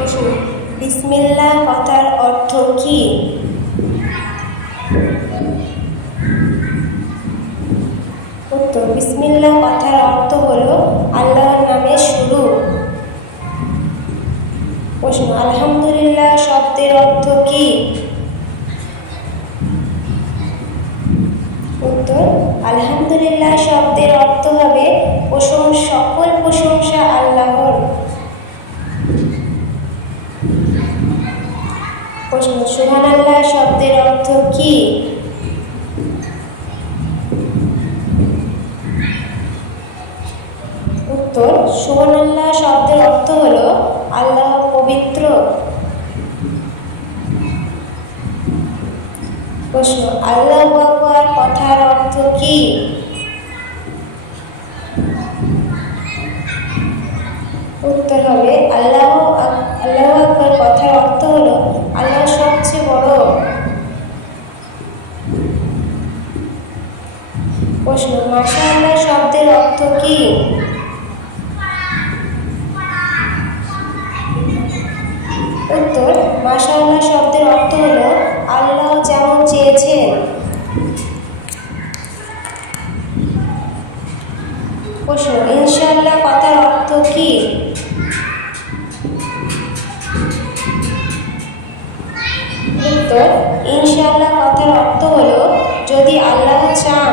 প্রশ্ন, বিসমিল্লাহ কথার অর্থ কি? উত্তর, বিসমিল্লাহ কথার অর্থ হলো আল্লাহর নামে শুরু। প্রশ্ন, আলহামদুলিল্লাহ শব্দের অর্থ কি? উত্তর, আলহামদুলিল্লাহ শব্দের অর্থ হবে সকল প্রশংসা আল্লাহর। প্রশ্ন, সুবহানাল্লাহ শব্দের অর্থ কি? উত্তর, সুবহানাল্লাহ শব্দের অর্থ হলো আল্লাহ পবিত্র। প্রশ্ন, আল্লাহু আকবার কথার অর্থ কি? উত্তর হবে আল্লাহু আকবার কথার অর্থ হলো আল্লাহ সবচেয়ে বড়। প্রশ্ন, মাশাআল্লাহ শব্দের অর্থ কি? উত্তর, মাশাআল্লাহ শব্দের অর্থ হলো আল্লাহ যেমন চেয়েছেন। প্রশ্ন, ইনশাআল্লাহ কথার অর্থ কি? উত্তর, ইনশাআল্লাহ কথার অর্থ হলো যদি আল্লাহ চান।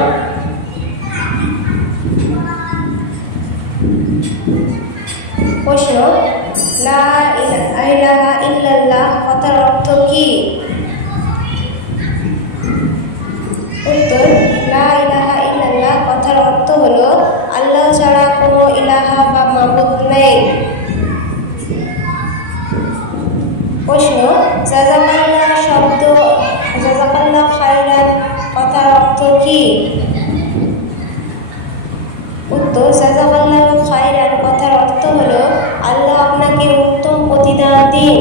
প্রশ্ন, লা ইলাহা ইল্লাল্লাহ কথার অর্থ কি? উত্তর, লা ইলাহা ইল্লাল্লাহ কথার অর্থ হলো আল্লাহ ছাড়া কোনো ইলাহা বা মাবুদ নেই। প্রশ্ন, জাযাকাল্লাহ খাইরান কথার অর্থ কি? উত্তর, জাযাকাল্লাহু খাইরান কথার অর্থ হলো আল্লাহ আপনাকে উত্তম প্রতিদান দিন।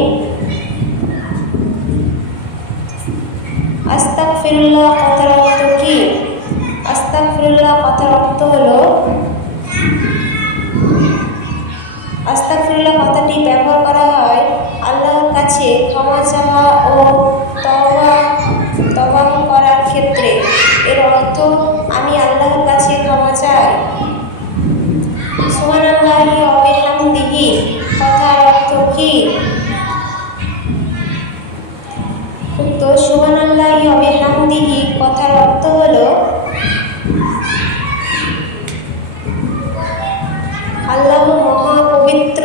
আস্তাগফিরুল্লাহ কথার অর্থ কি? আস্তাগফিরুল্লাহ কথার অর্থ হলো আস্তাগফিরুল্লাহ কথাটি ব্যবহার করা হয় আল্লাহর কাছে ক্ষমা চাওয়া ও তওবা করার ক্ষেত্রে। এর অর্থ আমি আল্লাহর কাছে ক্ষমা চাই। সুবহানাল্লাহি ওয়া বিহামদিহি কথার অর্থ কি? উত্তর, সুবহানাল্লাহি ওয়া বিহামদিহি কথার অর্থ হলো আল্লাহ মহা পবিত্র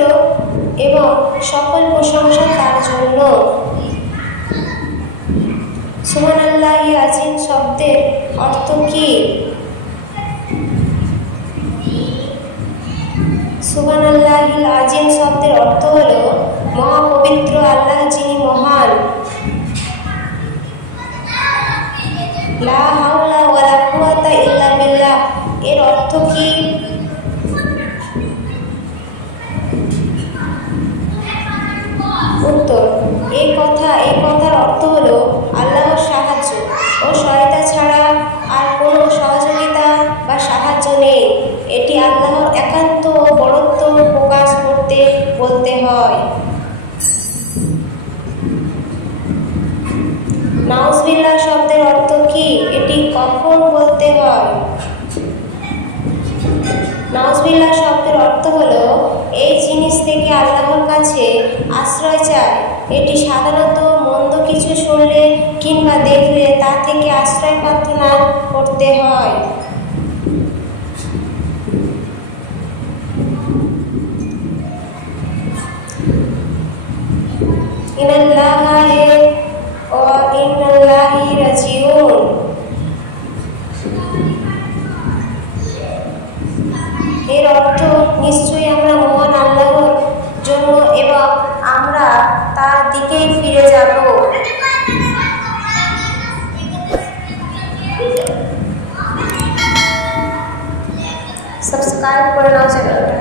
এবং সকল প্রশংসা তার জন্য। সুবহানাল্লাহি আজিম শব্দের অর্থ কি? সুবহানাল্লাহিল আজিম শব্দের অর্থ হলো মহা পবিত্র আল্লাহ যিনি মহান। লা হাওলা ওয়ালা কুওয়াতা ইল্লা বিল্লাহ এর অর্থ কি? উত্তর, এই কথার অর্থ হলো আল্লাহর সাহায্য ও সহায়তা ছাড়া আর কোনো সহযোগিতা বা সাহায্য নেই। এটি আল্লাহর একান্ত ও বড়ত্ব প্রকাশ করতে বলতে হয়। নাউজুবিল্লাহ শব্দের অর্থ কি? এটি কখন বলতে হয়? নাউজুবিল্লাহ শব্দের অর্থ হলো এই জিনিস থেকে আল্লাহর কাছে আশ্রয় চায়। এটি সাধারণত মন্দ কিছু শুনলে কিংবা দেখলে তা থেকে আশ্রয় প্রার্থনা করতে হয়। ইন্নাল্লাহা ওয়া ইন্না ইলাইহি রাজিউন। এর অর্থ নিশ্চয়ই আমরা মহান আল্লাহর জন্য এবং আমরা তার দিকেই ফিরে যাব। সাবস্ক্রাইব করে নাও চ্যানেলটা।